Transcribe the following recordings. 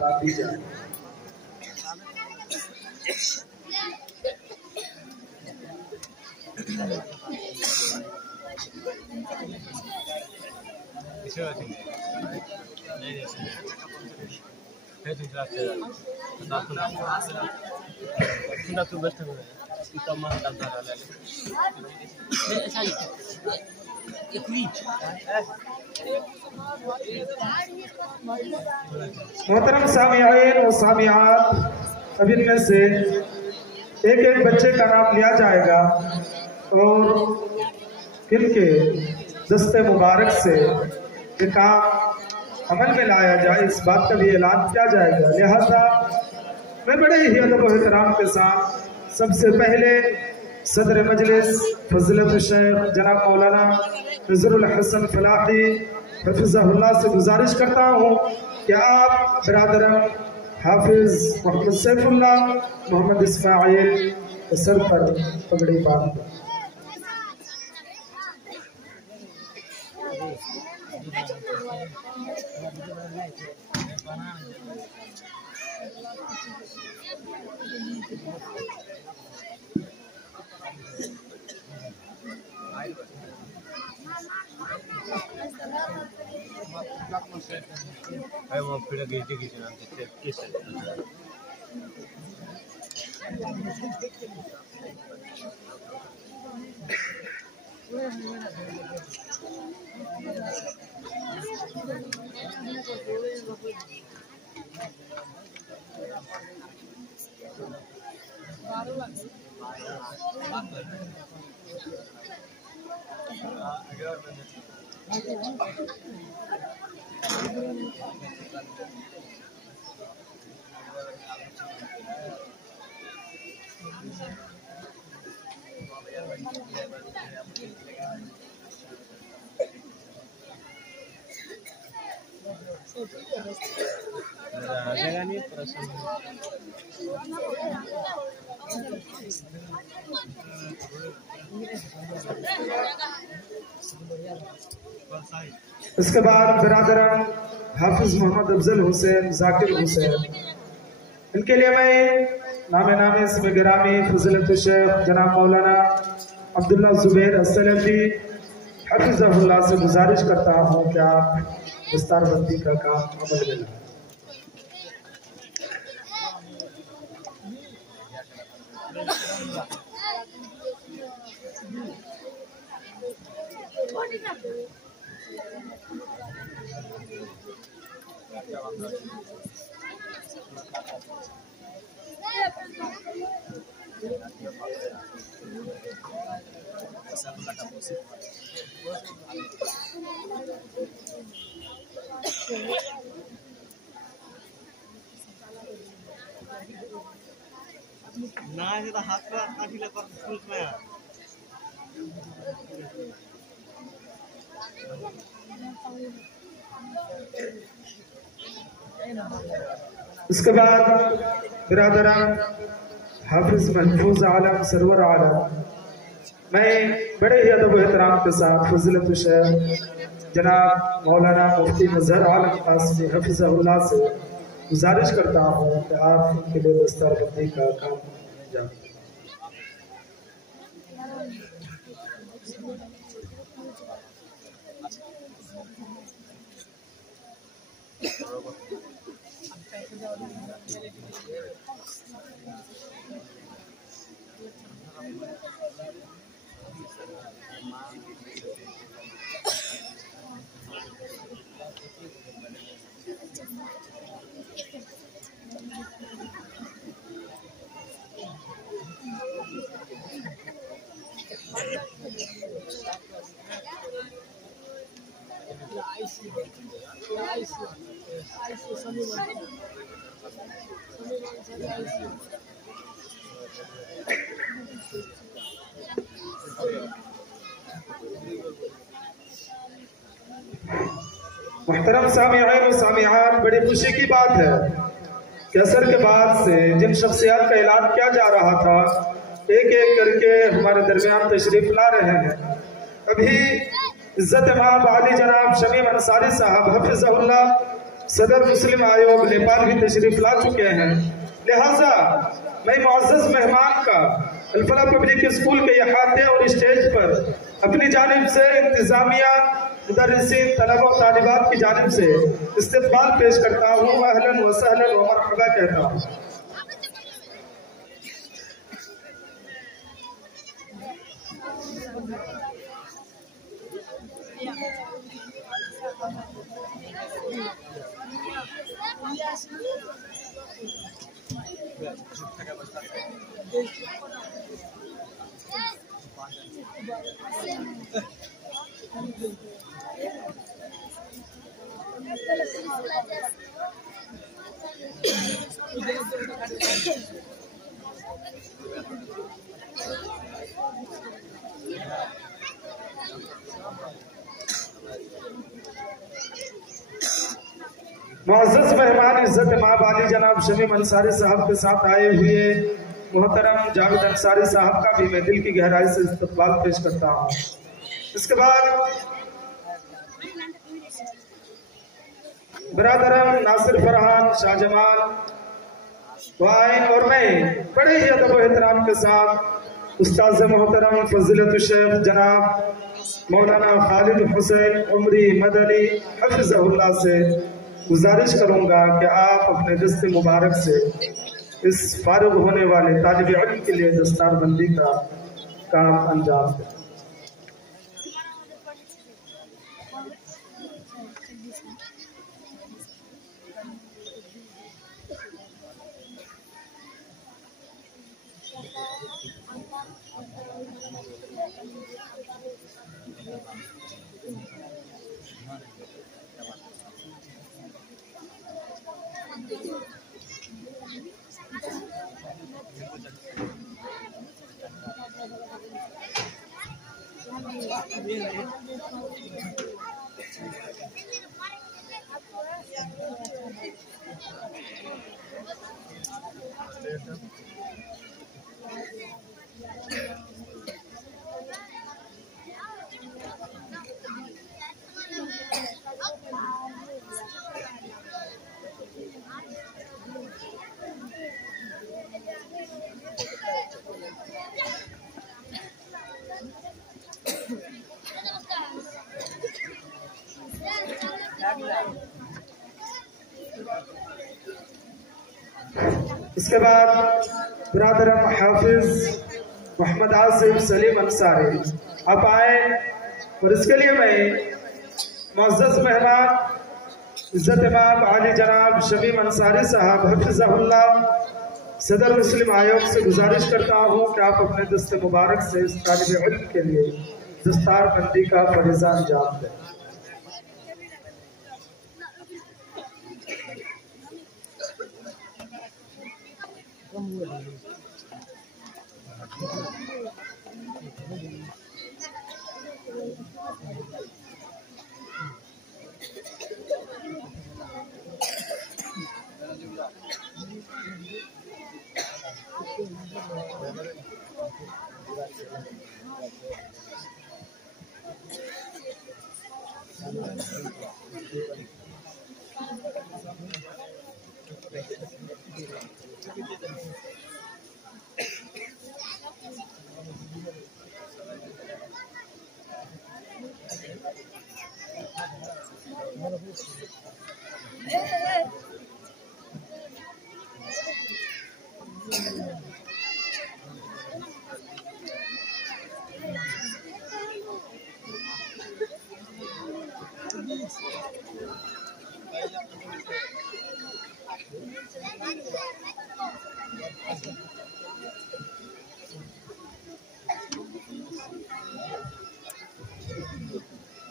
बात दी जाए। मोहतरम सामियान व सामियात, अब इनमें से एक एक बच्चे का नाम लिया जाएगा और इनके दस्ते मुबारक से ये काम अमल में लाया जाए, इस बात का भी ऐलान किया जाएगा। लिहाजा मैं बड़े ही अदब व एहतराम के साथ सबसे पहले सदर मजलिस फज़ीलत शेख जनाब मौलाना नज़रुल हसन फलाही हफ़िज़हुल्लाह से गुजारिश करता हूँ कि आप बिरादरम हाफिज मोहम्मद सैफुल्लाह मोहम्मद इस्माइल के सर पर पगड़ी बांध दें। वो फिर गिरती किसी नाम से किस इसके बाद बिरादरान हाफिज मोहम्मद अफजल हुसैन जाकिर हुसैन, इनके लिए मैं नामे नामे इसमें गिरामी फज़ीलत शेख जनाब मौलाना अब्दुल्ला ज़ुबैर असलफी हफ़िज़हुल्लाह से गुजारिश करता हूँ कि आप दस्तारबंदी का काम अमल में लाएं। ना ये तो हाथ पर काटी ले पर फुल में इसके बाद बिरादरान हाफिज महफूज आलम सरवर आलम, मैं बड़े ही अदब एहतराम के साथ फज़ीलत शेख जनाब मौलाना मुफ्ती मजहर आलम कासमी हफ़िज़हुल्लाह से गुजारिश करता हूँ कि आप उनके लिए दस्तारबंदी का काम जाए। मुहतरम सामिईन व सामियात, बड़ी खुशी की बात है कि असर के बाद से जिन शख्सियात का ऐलान किया जा रहा था एक एक करके हमारे दरमियान तशरीफ ला रहे हैं। अभी इज्जत माब आली जनाब शमीम अंसारी साहब हफ़िज़हुल्लाह सदर मुस्लिम आयोग नेपाल भी तशरीफ ला चुके हैं, लिहाजा मैं मुअज़्ज़ज़ मेहमान का अल-फलाह पब्लिक स्कूल के अहाते और स्टेज पर अपनी जानिब से इंतजामिया, मुदर्रिसीन, तलबा और तालिबात की जानिब से इस्तक़बाल पेश करता हूँ। अहलन व सहलन व मरहबा कहता हूँ। मुअज़्ज़ज़ मेहमान इज्जत माब आली जनाब शमीम अंसारी साहब के साथ आए हुए मोहतरम जावेद अंसारी साहब का भी मैं दिल की गहराई से इस्तक़बाल पेश करता हूँ। इसके बाद बिरादरम नासिर फरहान, शाहजमाल वाइन और मैं बड़े ही अदब व एहतराम के साथ उस्ताद मोहतरम फजीलत शेख जनाब मौलाना खालिद हुसैन उमरी मदनी हफ़िज़हुल्लाह से गुजारिश करूंगा कि आप अपने दस्ते मुबारक से इस फारिग होने वाले तालिब इल्म के लिए दस्तारबंदी का काम अंजाम दें। इसके बाद बिरादरम हाफिज मोहम्मद आसिफ सलीम अंसारी आप आए और इसके लिए मैं मुअज़्ज़ज़ मेहमान इज्जत इमाम आली जनाब शमीम अंसारी साहब हफ़िज़हुल्लाह सदर मुस्लिम आयोग से गुजारिश करता हूँ कि आप अपने दस्ते मुबारक से इस तालिब इल्म के लिए दस्तारबंदी का फरीज़ा अंजाम दें।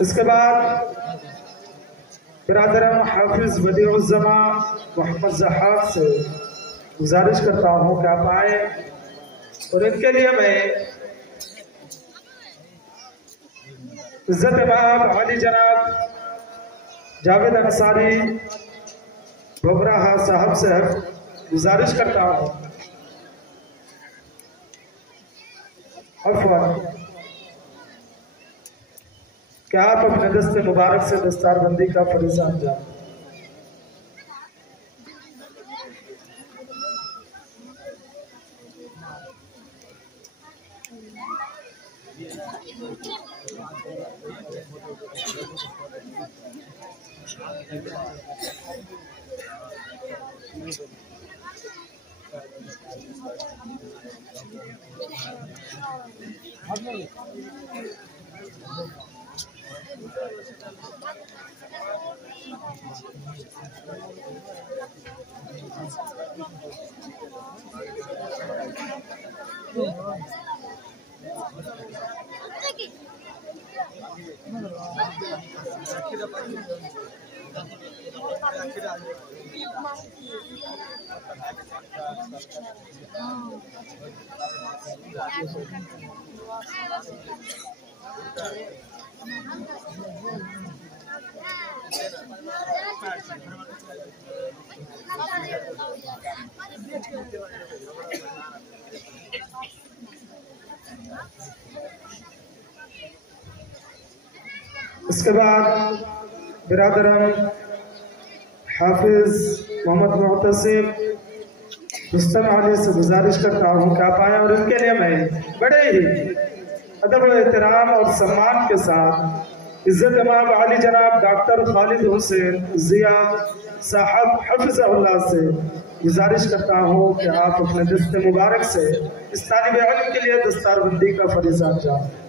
इसके बाद बिरादरम हाफिज बदीउज़्ज़मा मोहम्मद ज़हाब से गुजारिश करता हूँ कि आप आए और इनके लिए मैं इज्जत इमाम अली जनाब जावेद अंसारी बबराहा साहब से गुजारिश करता हूँ कि आप अपने दस्ते मुबारक से दस्तारबंदी का फरीज़ा अंजाम। इसके बाद बिरादरम हाफिज मोहम्मद मुअत्तसिम रुस्तम आली से गुजारिश करता हूँ कि आप आए और उनके लिए मैं बड़े ही अदब व एहतराम और सम्मान के साथ इज्जत इमाम आली जनाब डॉक्टर खालिद हुसैन जिया साहब हफिज़हुल्लाह से गुजारिश करता हूँ कि आप अपने दस्ते मुबारक से इस तालिब इल्म के लिए दस्तारबंदी का फरीज़ा अंजाम दें।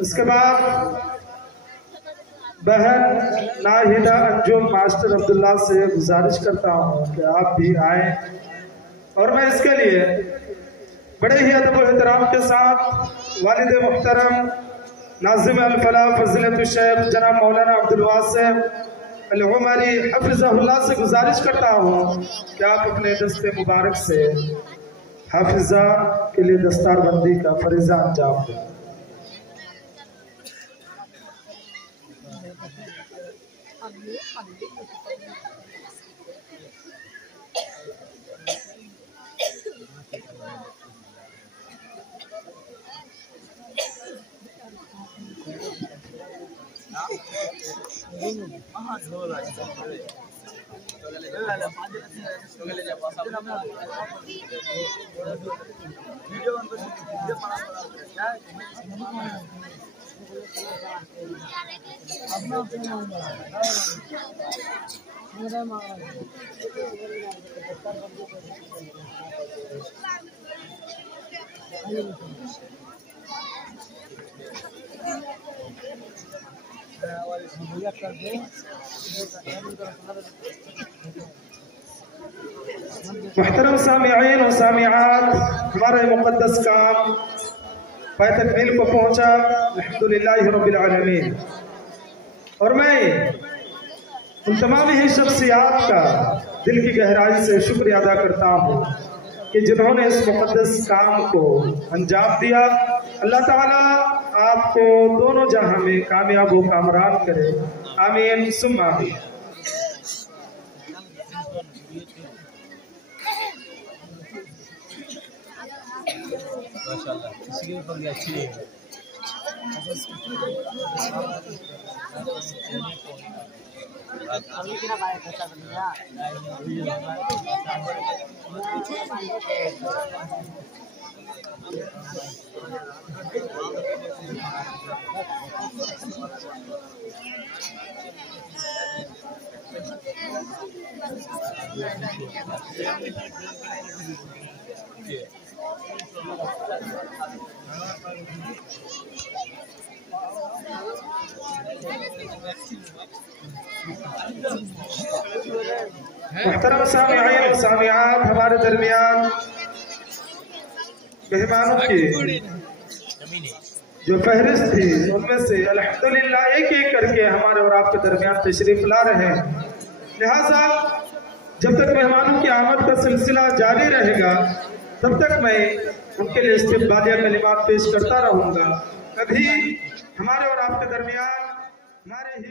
इसके बाद बहन नाहिदा अंजुम मास्टर अब्दुल्ला से गुजारिश करता हूँ कि आप भी आए और मैं इसके लिए बड़े ही अदब और एहतराम के साथ वालिद मुहतरम नाज़िम अल फलाह फज़ीलतुल शेख जनाब मौलाना अब्दुल वासिम अल उमरी हफिज़हुल्लाह से गुजारिश करता हूँ कि आप अपने दस्ते मुबारक से हाफिज़ा के लिए दस्तारबंदी का फरीज़ा अंजाम दें। मुहतरम सामिईन और सामियात, हमारा मुक़द्दस काम पाए तकमील को पहुंचा अल्हम्दुलिल्लाह रब्बिल आलमीन। और मैं उन तमाम ही शख्सियात का दिल की गहराई से शुक्रिया अदा करता हूँ कि जिन्होंने इस मुक़द्दस काम को अंजाम दिया। अल्लाह ताला आपको दोनों जहां में कामयाब व कामरान करे, आमीन सुम्मा आमीन। माशाल्लाह, इसके ऊपर भी अच्छी है। Yeah. मुहतरम सामिईन व सामिआत, हमारे दरमियान मेहमानों की जो फहरिस्त थी उनमें से अल्हम्दुलिल्लाह एक एक करके हमारे और आपके दरमियान तशरीफ ला रहे हैं। लिहाजा जब तक मेहमानों की आमद का सिलसिला जारी रहेगा तब तक मैं उनके लिए इस्तिक़बालिया कलिमात पेश करता रहूँगा। कभी हमारे और आपके दरमियान हमारे ही